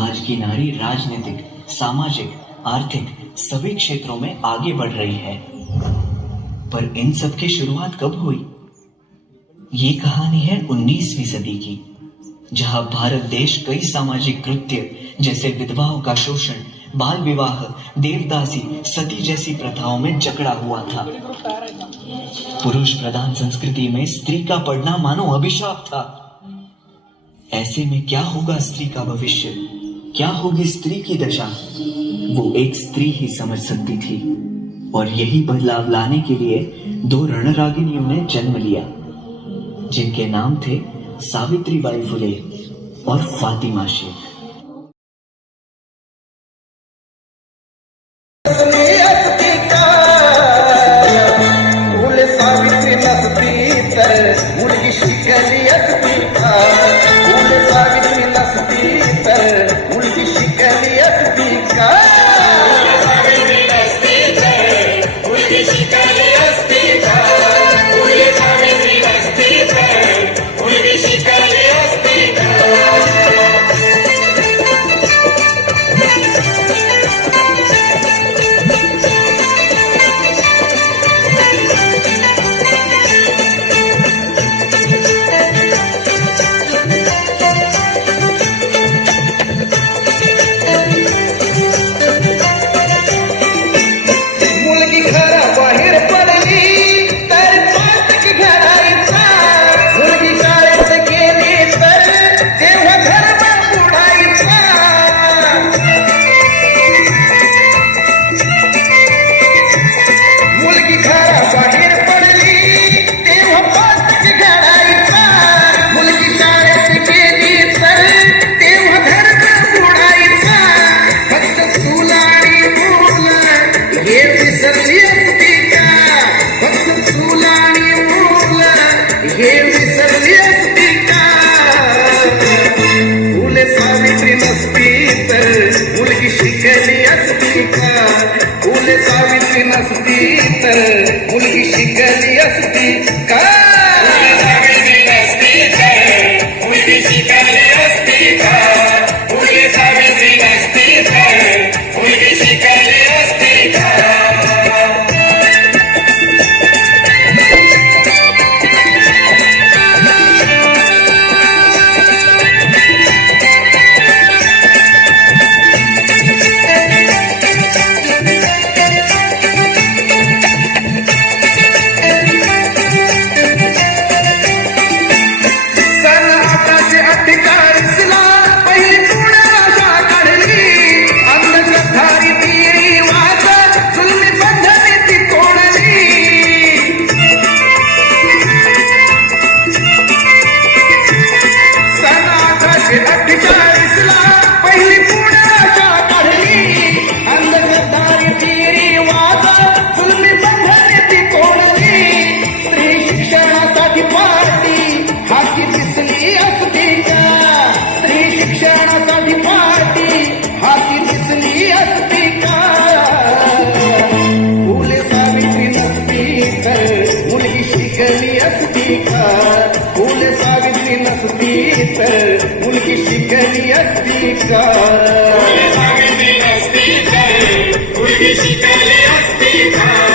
आज की नारी राजनीतिक, सामाजिक, आर्थिक सभी क्षेत्रों में आगे बढ़ रही है। पर इन सब की शुरुआत कब हुई? ये कहानी है 19वीं सदी की, जहां भारत देश कई सामाजिक कृत्य जैसे विधवाओं का शोषण, बाल विवाह, देवदासी, सती जैसी प्रथाओं में जकड़ा हुआ था। पुरुष प्रधान संस्कृति में स्त्री का पढ़ना मानो अभिशाप था। ऐसे में क्या होगा स्त्री का भविष्य? क्या होगी स्त्री की दशा? वो एक स्त्री ही समझ सकती थी। और यही बदलाव लाने के लिए दो रणरागिनियों ने जन्म लिया, जिनके नाम थे सावित्रीबाई फुले और फातिमा शेख। मुलगी शिकली असती का? मुलगी शिकली असती का? मुलगी सावित्री नसती तर मुलगी शिकली असती का? फुले सावित्री नसती तर मुलगी शिकली असती का? मुलगी सावित्री नसती तर मुलगी शिकली असती का?